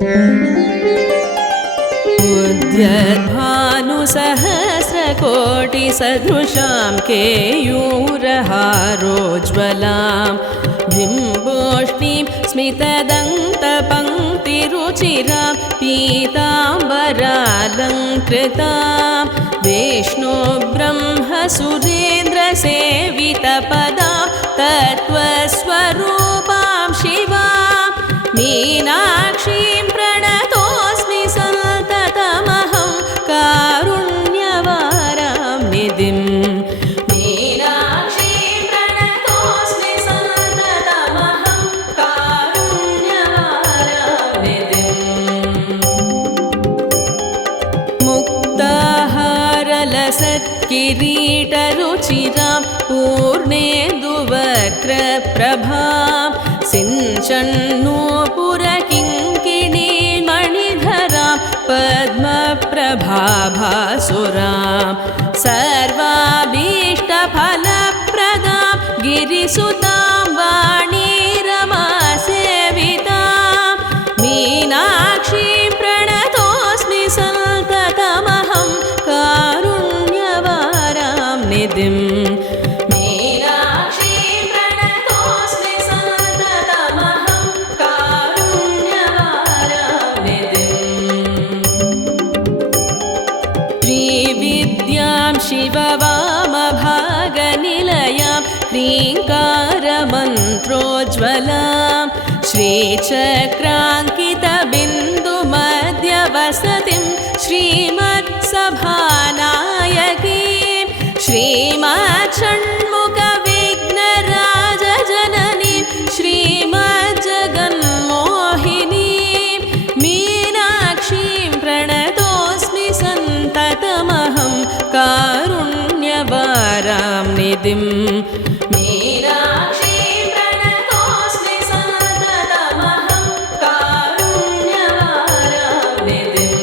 उद्यद्भानुसहस्रकोटिसदृशां केयूरहारोज्ज्वलां बिम्बोष्णीं स्मितदन्तपङ्क्तिरुचिरां पीताम्बरालङ्कृतां विष्णुब्रह्मसुरेन्द्रसेवितपदां तत्त्वस्वरूपां शिवां मीनाक्षीं प्रणतोऽस्मि सन्ततमहं कारुण्यवारां निधिम् किरीटरुचिरां पूर्णेन्दुवक्त्रप्रभां सिञ्चन्नूपुरकिङ्किणीमणिधरां पद्मप्रभाभासुरां सर्वाभीष्टफलप्रदां गिरिसुतां वाणीरमासेवितां मीनाक्षीं प्रणतोऽस्मि सन्ततमहं निधिम् मीनाक्षीं प्रणतोऽस्मि सन्ततमहं कारुण्यवारां निधिम् श्रीविद्यां शिववामभागनिलयां ह्रीङ्कारमन्त्रोज्ज्वलां श्रीचक्राङ्कितबिन्दुमध्यवसतिं श्रीमत्सभानायकीं श्रीमच्छण्मुखविघ्नराजजननीं श्रीमज्जगन्मोहिनीं मीनाक्षीं प्रणतोऽस्मि सन्ततमहं कारुण्यवारां निधिम् मीनाक्षीं प्रणतोऽस्मि सन्ततमहं कारुण्यवारां निधिम्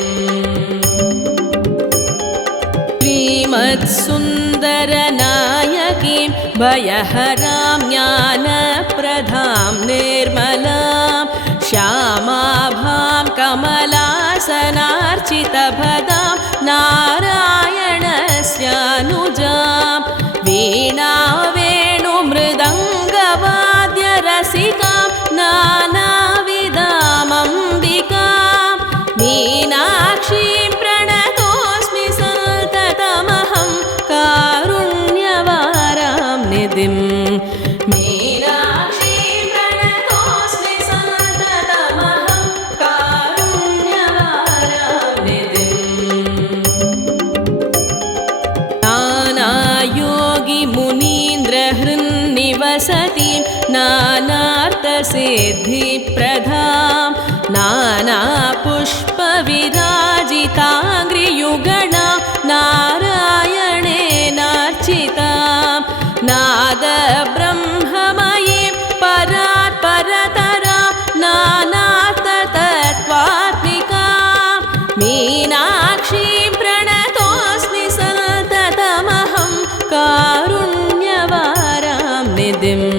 श्रीमत्सुन्दरनायकीं भयहरां ज्ञानप्रदां निर्मलां श्यामाभां कमलासनार्चितपदां नारायणस्यानुजां वीणावेणुमृदङ्गवाद्यरसिकां नानाविधामम्बिकां मीनाक्षीं प्रणतोऽस्मि सन्ततमहं कारुण्यवारां निधिम् मीनाक्षीं प्रणतोऽस्मि सन्ततमहं कारुण्यवारां निधिम् नानायोगिमुनीन्द्रहृन्निवसतिं नानार्थसिद्धिप्रदां नानापुष्पविराजिताङ्घ्रियुगणां नारायणेनार्चितां नादब्रह्ममयीं परात्परतरां नानार्थतत्त्वात्मिकां मीनाक्षीं प्रणतोऽस्मि सन्ततमहं कारुण्यवारां निधिम्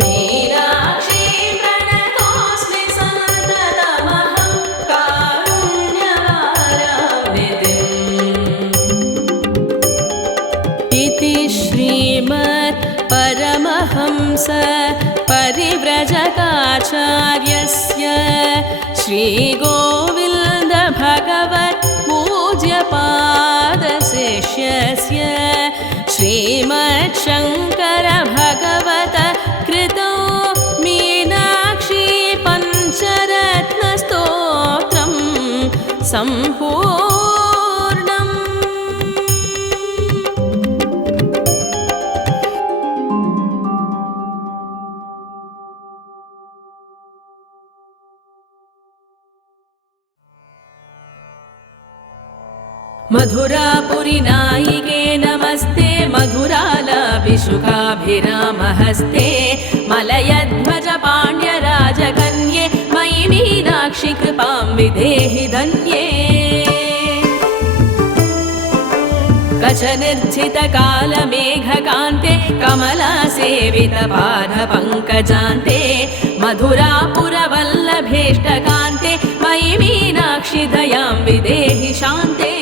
मीनाक्षीं प्रणतोऽस्मि सन्ततमहं कारुण्यवारां निधिम् इति श्रीमत्परमहंस परिव्रजकाचार्यस्य श्रीगोविन्दभगवत्पूज्यपादशिष्यस्य श्रीमच्छङ्करभगवत कृतो मीनाक्षी पञ्चरत्नस्तोत्रं सम्पूर्णम्। मधुरापुरी नायिके नमस्ते मधुरालाभिषुकाभिरामहस्ते मलयध्वज पाण्ड्यराजकन्ये मयि मीनाक्षि कृपां विधेहि धन्ये कचनिर्झितकालमेघकान्ते कमलासेवितपादपङ्कजान्ते मधुरापुरवल्लभेष्टकान्ते मयि मीनाक्षि दयां विदेहि शान्ते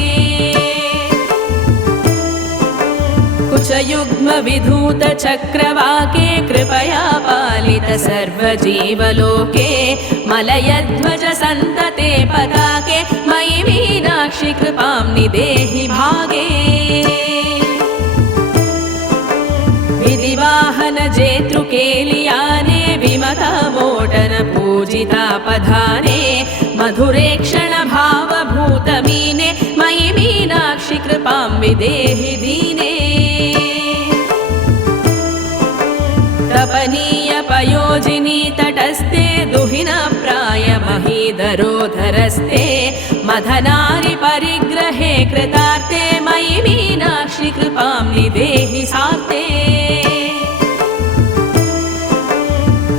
कुचयुग्मविधूत चक्रवाके कृपया पालित सर्वजीवलोके मलयध्वज सन्तते पताके मयि मीनाक्षि कृपां निदेहि भागे विधिवाहन जेतृकेलियाने विमतमोटन पूजितापधाने मधुरे क्षणभावभूतमीने मयि मीनाक्षि कृपां विदेहि दीने तपनीय पयोजिनी तटस्थे दुहिनप्राय महीधरोधरस्थे मदनारि परिग्रहे कृतार्थे मयि मीनाक्षि कृपां निदेहि सार्थे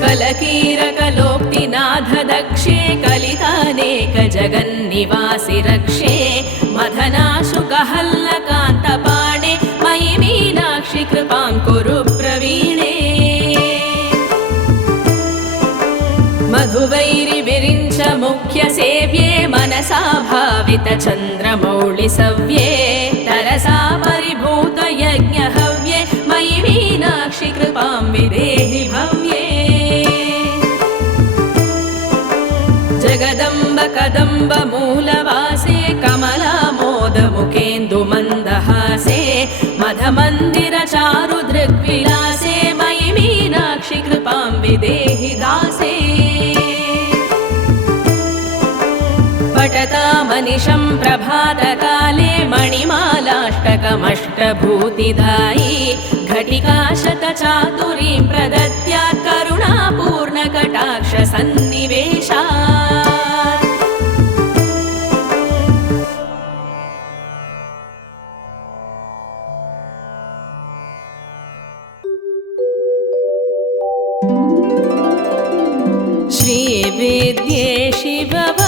कलकीरकलोक्तिनाथ दक्षे कलितानेक जगन्निवासि रक्षे मदनाशुकहल्लकान्तपाणे मयि मीनाक्षि कृपां कुरु प्रवीणे मधुवैरिविरिञ्च मुख्य सेव्ये मनसा भावित चन्द्रमौळिसव्ये तरसा परिभूत यज्ञहव्ये मयि मीनाक्षि कृपां विदेहि भव्ये जगदम्ब कदम्ब मूलवासे कमलामोदमुखेन्दुमन्दहासे मदमन्दिर चारुदृग्विलासे मयि मीनाक्षि कृपां विदेहि दासे पठतामनिशं प्रभातकाले मणिमालाष्टकमष्टभूतिदायी घटिका शतचातुरीं प्रदद्या करुणापूर्णकटाक्षसन्निवेशात् श्रीविद्ये शिववामभागनिलये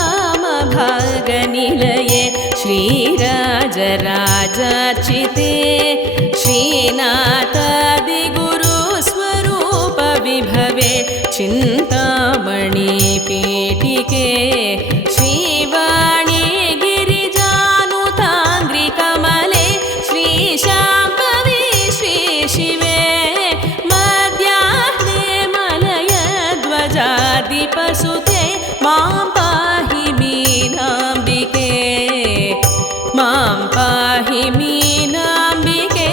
श्रीराजराजार्चिते श्रीनाथादिगुरुस्वरूपविभवे चिन्तामणिपीठिके श्रीवाणी गिरिजानुताङ्घ्रिकमले श्रीशाम्भवी श्रीशिवे मध्याह्ने मलयध्वजादिपसुते मां पाहि मीनाम्बिके मां पाहि मीनाम्बिके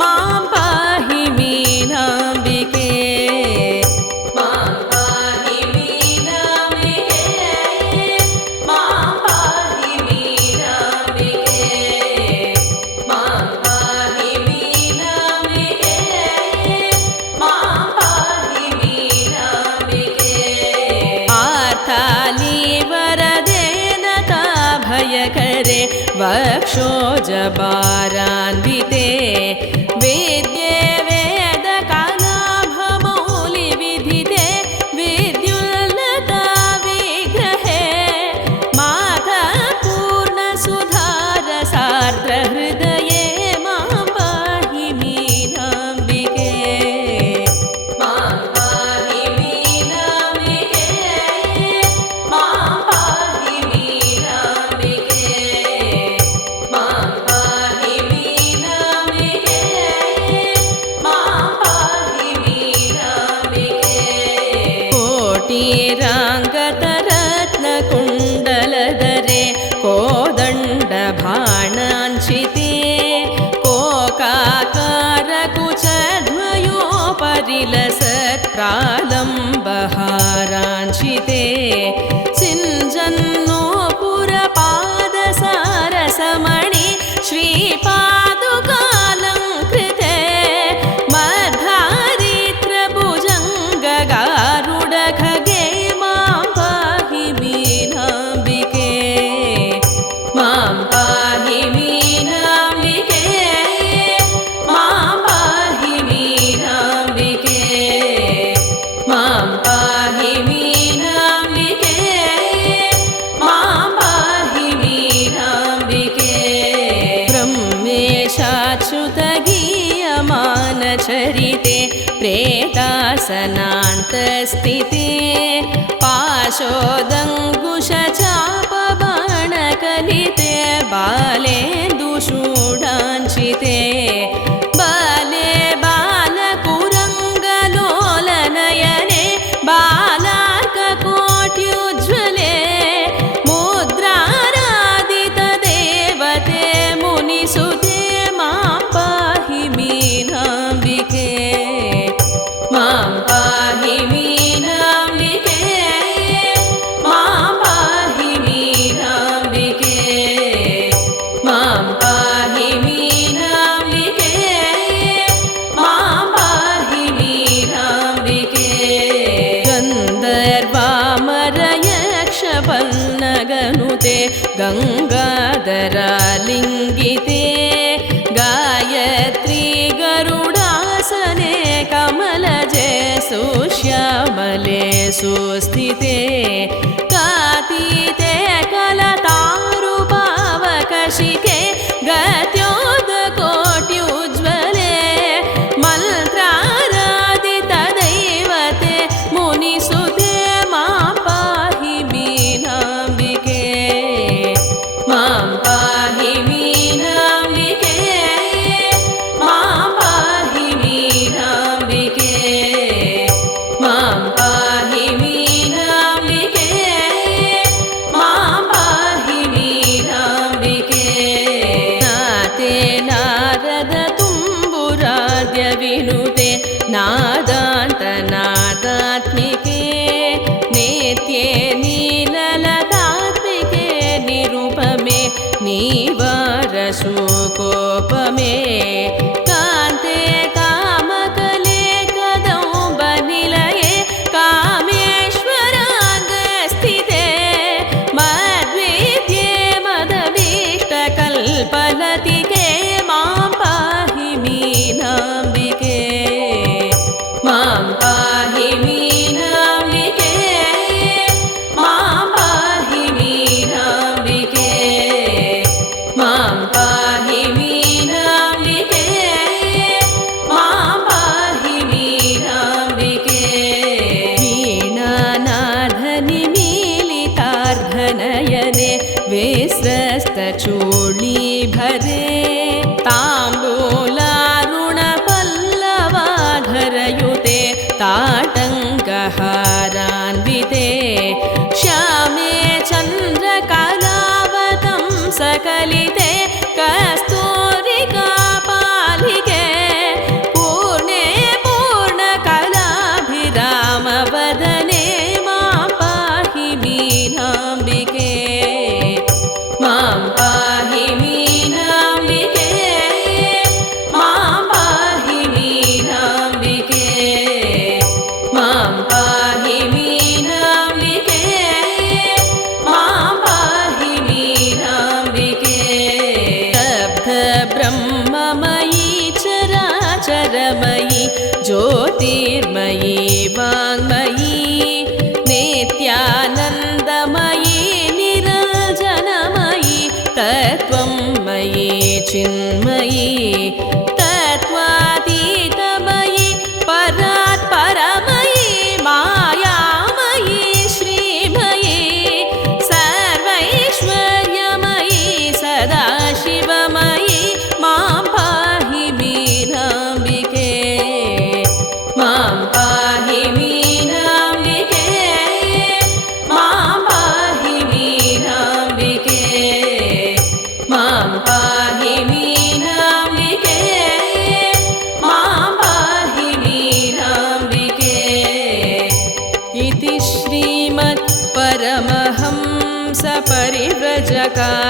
मां पाहि मीनाम्बिके मां पाहि मीनाम्बिके मां पाहि मीनाम्बिके मां पाहि मीनाम्बिके मां पाहि मीनाम्बिके आर्ताली वरदेन ताभयकरे वक्षोजबारान्विते वेद्ये वेदकालाभमौलिविधिते विद्युल्लता विग्रहे माधपूर्णसुधारसार्द्रहृदये मां पाहि मीनाम्बिके मां पाहि मीनाम्बिके मां पाहि मीनाम्बिके मां पाहि मीनाम्बिके मां पाहि मीनाम्बिके कोटिराङ्गतरत्नकुण्डलधरे कोदण्डबाणाञ्चिते कोकाकारकुचध्वयोपरिलसत्प्रालम्बहाराञ्चिते सिञ्जन्नोपुरपादसारसमणि श्रीपादुकालङ्कृते मद्धारित्रभुजङ्गगारुडखगे मां पाहि मीनाम्बिके मां पाहि मीनाम्बिके मां पाहि मीनाम्बिके मां पाहि मीनाम्बिके मां पाहि मीनाम्बिके ब्रह्मेशाच्युतगीयमानचरिते प्रेतासनान्तस्थिते पाशोदङ्कुशचा मामलेन्दुषूडाञ्चिते बाले बालकुरङ्गलोलनयने बालार्ककोट्युज्ज्वले मुद्राराधितदेवते मुनिसुते मां पाहि मीनाम्बिके मां पाहि मीनाम्बिके मां पाहि मीनाम्बिके मां पाहि मीनाम्बिके मां पाहि मीनाम्बिके गन्धर्वामरयक्षपन्नगनुते गङ्गाधरालिङ्गिते गायत्री गरुडासने कमलजे सुश्यामले सुस्थिते कातीते कलतारुपावकशिके गत्योदकोट्युज्ज्वले मन्त्राराधितदैवते मुनिसुते मां पाहि मीनाम्बिके मां पाहि मीनाम्बिके मां पाहि मीनाम्बिके मां पाहि मीनाम्बिके मां पाहि मीनाम्बिके नाते नारद तुम्बुराद्य विनुते नादान्तनादात्मिके नेत्ये नीललतात्मिके निरुपमे नीवारशोकोपमे कान्ते कामकले कदम्बनिलये कामेश्वराङ्गस्थिते मद्विद्ये मदभीष्टकल्पलतिके मां पाहि मीनाम्बिके मां पाहि मीनाम्बिके मां पाहि मीनाम्बिके मां पाहि मीनाम्बिके मां पाहि मीनाम्बिके वीणानादनिमीलितार्धनयने विस्रस्तचूलीभरे ताम्बूलारुणपल्लवाधरयुते ताटङ्कहारान्विते श्यामे चन्द्रकलावतं सकलिते कस्तूरिकापालिके पूर्णे पूर्णकलाभिरामवदने मां पाहि मीनाम्बिके मां पाहि मीनाम्बिके मां पाहि मीनाम्बिके मां पाहि मीनाम्बिके मां पाहि मीनाम्बिके ब्रह्ममयी चराचरमयी ज्योतिर्मयी वाङ्मयी नित्यानन्दमयी निरञ्जनमयी तत्त्वमयी चिन्मयी तत्त्वातीतमयी परात्परमयी मायामयी श्रीमयी सर्वैश्वर्यमयी सदाशिवमयी मां पाहि मीनाम्बिके मां पाहि मीनाम्बिके मां पाहि मीनाम्बिके मां पाहि मीनाम्बिके मां पाहि मीनाम्बिके इति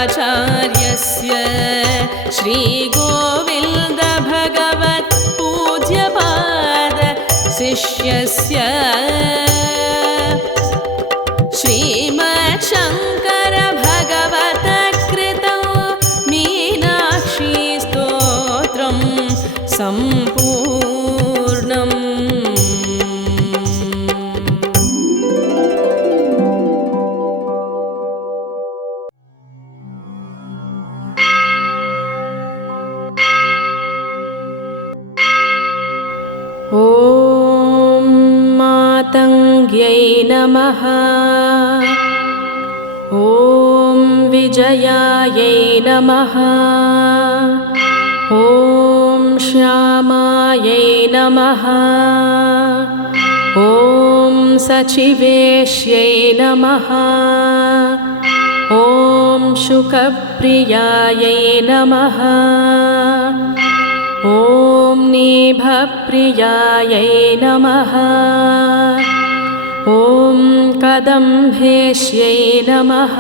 श्रीमत्परमहंसपरिव्रजकाचार्यस्य श्रीगोविन्दभगवत्पूज्यपाद शिष्यस्य श्रीमच्छङ्करभगवतकृतौ मीनाक्षीस्तोत्रं सम्पूर्णम्। ॐ मातङ्ग्यै नमः। ॐ विजयायै नमः। ॐ श्यामायै नमः। ॐ सचिवेश्यै नमः। ॐ शुकप्रियायै नमः। ॐ नीभप्रियायै नमः। ॐ कदम्भेश्यै नमः।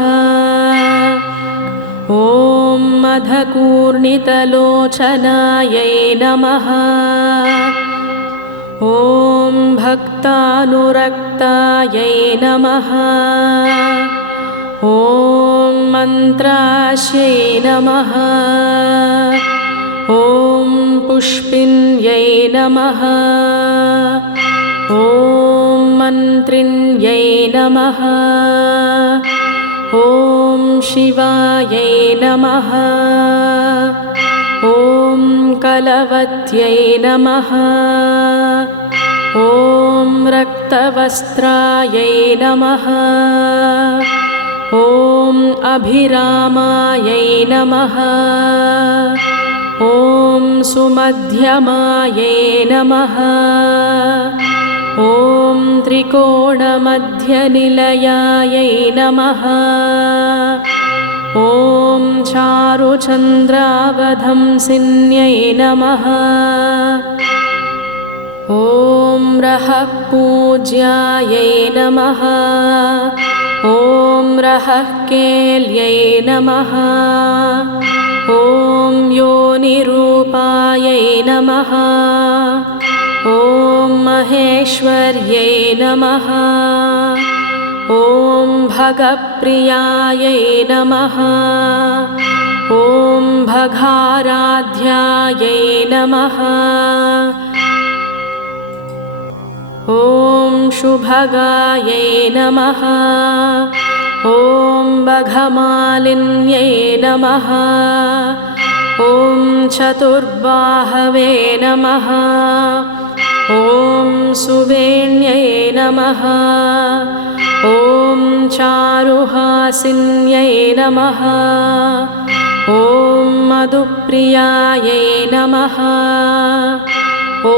ॐ मधुकूर्णितलोचनायै नमः। ॐ भक्तानुरक्तायै नमः। ॐ मन्त्रास्यै नमः। ॐ पुष्पिन्यै नमः। ॐ मन्त्रिण्यै नमः। ॐ शिवायै नमः। ॐ कलवत्यै नमः। ॐ रक्तवस्त्रायै नमः। ॐ अभिरामायै नमः। ॐ सुमध्यमायै नमः। ॐ त्रिकोणमध्यनिलयायै नमः। ॐ चारुचन्द्रावधंसिन्यै नमः। ॐ रहःपूज्यायै नमः। ॐ रहःकेल्यै नमः। ॐ योनिरूपायै नमः। ॐ महेश्वर्यै नमः। ॐ भगप्रियायै नमः। ॐ भगाराध्यायै नमः। ॐ शुभगायै नमः। ॐ बघमालिन्यै नमः। ॐ चतुर्बाहवे नमः। ॐ सुवेण्यै नमः। ॐ चारुहासिन्यै नमः। ॐ मधुप्रियायै नमः। ॐ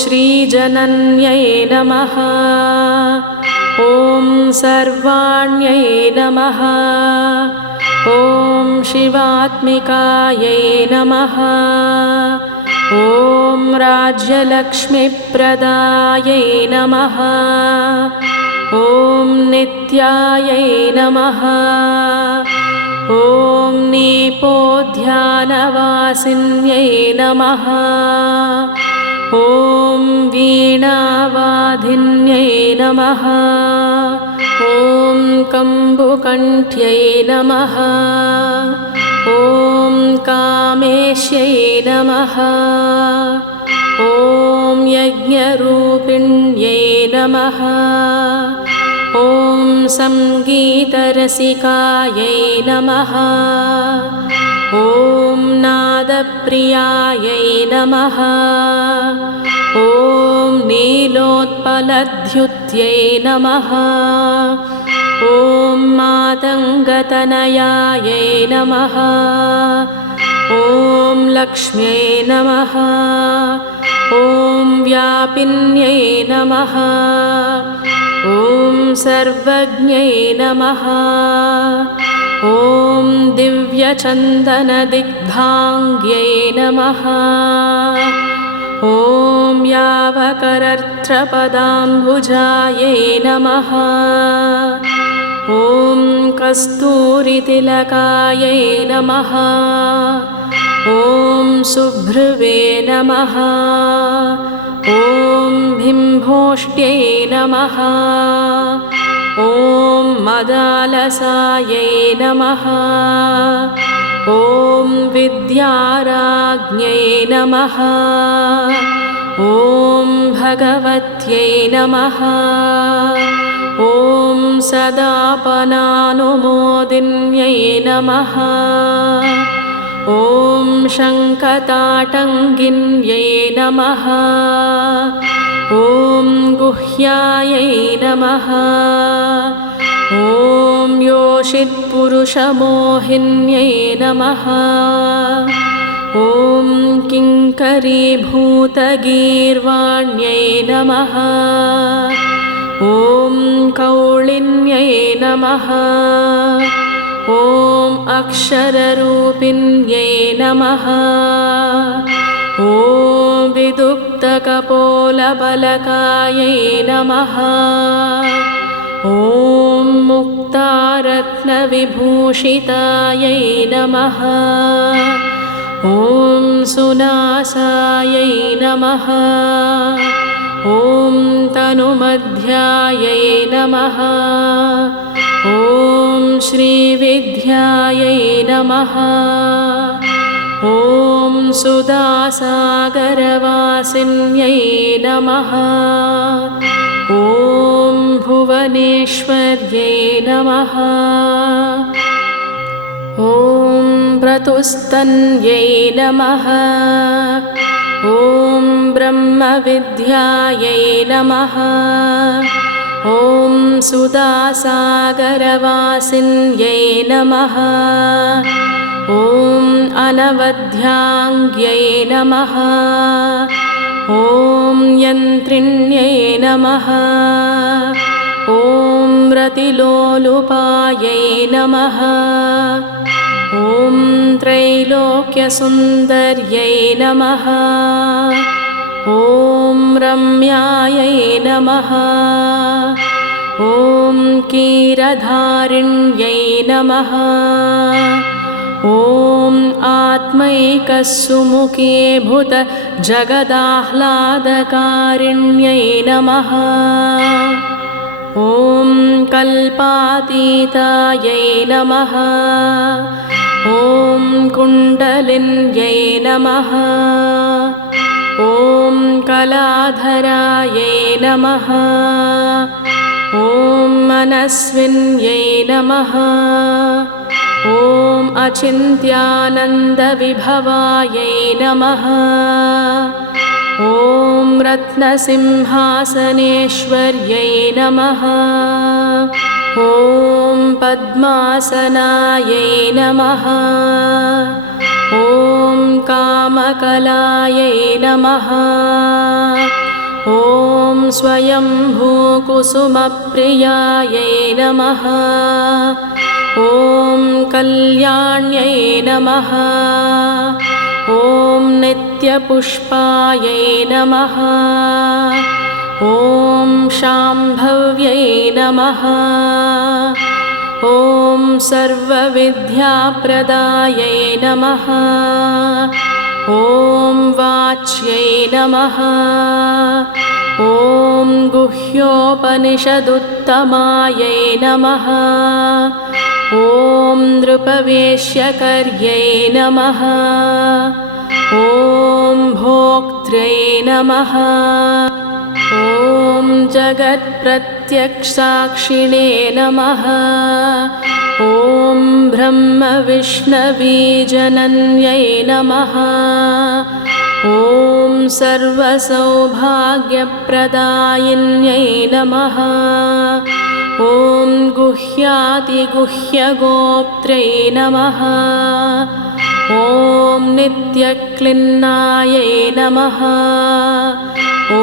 श्रीजनन्यै नमः। ॐ सर्वाण्यै नमः। ॐ शिवात्मिकायै नमः। ॐ राज्यलक्ष्मीप्रदायै नमः। ॐ नित्यायै नमः। ॐ नीपोध्यानवासिन्यै नमः। ॐ वीणावाधिन्यै नमः। ॐ कम्बुकण्ठ्यै नमः। ॐ कामेश्यै नमः। ॐ यज्ञरूपिण्यै नमः। ॐ सङ्गीतरसिकायै नमः। ॐ नादप्रियायै नमः। ॐ नीलोत्पलद्युत्यै नमः। ॐ मातङ्गतनयायै नमः। ॐ लक्ष्म्यै नमः। ॐ व्यापिन्यै नमः। ॐ सर्वज्ञै नमः। ॐ दिव्यचन्दनदिग्धाङ्ग्यै नमः। ॐ यावकरत्रपदाम्बुजायै नमः। ॐ कस्तूरितिलकायै नमः। ॐ सुभ्रुवे नमः। ॐ बिम्भोष्ट्यै नमः। ॐ मदालसायै नमः। ॐ विद्याराज्ञै नमः। ॐ भगवत्यै नमः। ॐ सदापनानुमोदिन्यै नमः। ॐ शङ्खताटङ्गिन्यै नमः। ॐ गुह्यायै नमः। ॐ योषित्पुरुषमोहिन्यै नमः। ॐ किङ्करीभूतगीर्वाण्यै नमः। ॐ कौलिन्यै नमः। ॐ अक्षररूपिण्यै नमः। ॐ विदुप्तकपोलबलकायै नमः। ॐ मुक्तारत्नविभूषितायै नमः। ॐ सुनासायै नमः। ॐ तनुमध्यायै नमः। ॐ श्रीविद्यायै नमः। ॐ सुधासागरवासिन्यै नमः। ॐ भुवनेश्वर्यै नमः। ॐ प्रतुस्तन्यै नमः। ॐ ब्रह्मविद्यायै नमः। ॐ सुधासागरवासिन्यै नमः। ॐ अनवध्याङ्ग्यै नमः। ॐ यन्त्रिण्यै नमः। ॐ रतिलोलुपायै नमः। ॐ त्रैलोक्यसुन्दर्यै नमः। ॐ रम्यायै नमः। ॐ कीरधारिण्यै नमः। ॐ आत्मैकसुमुखे भूतजगदाह्लादकारिण्यै नमः। ॐ कल्पातीतायै नमः। ॐ कुण्डलिन्यै नमः। ॐ कलाधरायै नमः। ॐ मनस्विन्यै नमः। ॐ अचिन्त्यानन्दविभवायै नमः। ॐ रत्नसिंहासनेश्वर्यै नमः। ॐ पद्मासनायै नमः। ॐ कामकलायै नमः। ॐ स्वयंभूकुसुमप्रियायै नमः। ॐ कल्याण्यै नमः। ॐ नित्यपुष्पायै नमः। ॐ शाम्भव्यै नमः। ॐ सर्वविद्याप्रदायै नमः। ॐ वाच्यै नमः। ॐ गुह्योपनिषदुत्तमायै नमः। ॐ नृपवेश्यकर्यै नमः। ॐ भोक्त्र्यै नमः। ॐ जगत्प्रत्यक्षसाक्षिणे नमः। ॐ ब्रह्मविष्णवीजनन्यै नमः। ॐ सर्वसौभाग्यप्रदायिन्यै नमः। ॐ गुह्यातिगुह्यगोप्त्रै नमः। ॐ नित्यक्लिन्नायै नमः। ॐ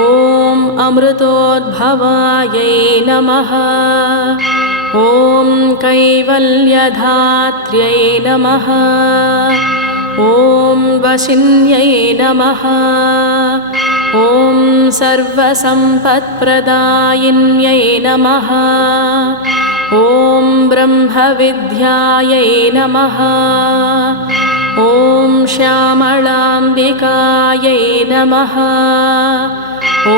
अमृतोद्भवायै नमः। ॐ कैवल्यधात्र्यै नमः। ॐ वशिन्यै नमः। ॐ सर्वसम्पत्प्रदायिन्यै नमः। ॐ ब्रह्मविद्यायै नमः। ॐ श्यामलाम्बिकायै नमः। ॐ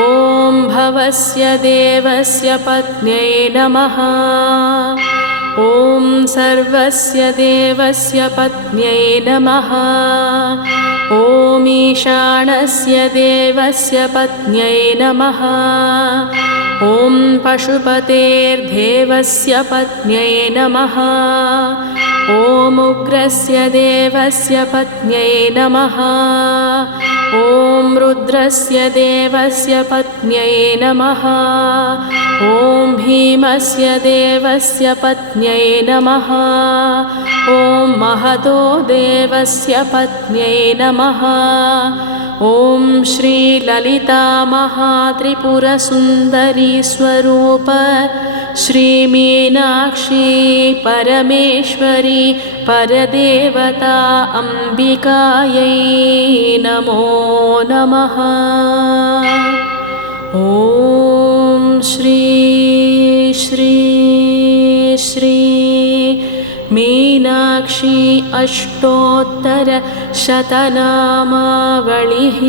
भवस्य देवस्य पत्न्यै नमः। ॐ सर्वस्य देवस्य पत्न्यै नमः। ॐ ईशानस्य देवस्य पत्न्यै नमः। ॐ पशुपतेर्देवस्य पत्न्यै नमः। ॐ उग्रस्य देवस्य पत्न्यै नमः। ॐ रुद्रस्य देवस्य पत्न्यै नमः ॐ भीमस्य देवस्य पत्न्यै नमः ॐ महतो देवस्य पत्न्यै नमः ॐ श्रीललिता महात्रिपुरसुन्दरी स्वरूप श्रीमीनाक्षी परमेश्वरी परदेवता अम्बिकायै नमो नमः। ॐ श्री श्री श्री मीनाक्षी अष्टोत्तरशतनामावलिः।